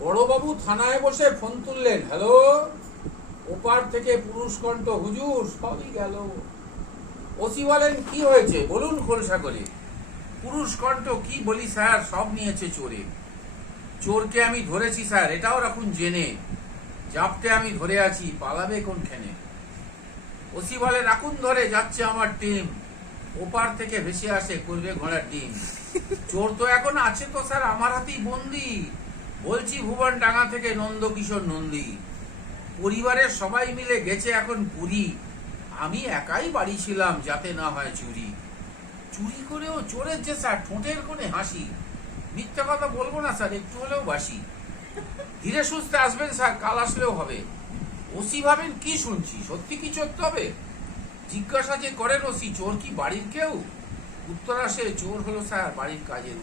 বড়বাবু থানায় বসে ফোন তুললেন। হ্যালো, ওপার থেকে পুরুষ কণ্ঠ, হুজুর, সবই গেল। ওসি বলেন, কি হয়েছে? বলুন খোলসা করে পুরুষ কণ্ঠ, কি বলি স্যার? সব নিয়েছে চোরে। চোরকে আমি ধরেছি স্যার, এটাও রাখুন জেনে। জাপটে আমি ধরে আছি, পালাবে কোনখানে? ওসি বলে, রাখুন ধরে, যাচ্ছে আমার টিম। ওপার থেকে ভেসে আসে, করবে ঘোড়ার টিম চোর তো এখন আছে তো স্যার, আমার হাতেই বন্দি। বলছি ভুবন ডাঙ্গা থেকে নন্দকিশোর নন্দী। পরিবারের সবাই মিলে গেছে এখন পুরী। আমি একাই বাড়ি ছিলাম, যাতে না হয় চুরি। চুরি করেও চোরের যে স্যার, ঠোঁটের কোণে হাসি। মিথ্যা কথা বলব না স্যার, একটু হলেও বাসি। ধীরে সুস্থে আসবেন স্যার, কাল আসলেও হবে। ওসি ভাবেন কি শুনছি, সত্যি কি চোর হবে? জিজ্ঞাসা যে করেন ওসি, চোর কি বাড়ির কেউ? উত্তর আসে চোর হলো স্যার, বাড়ির কাজের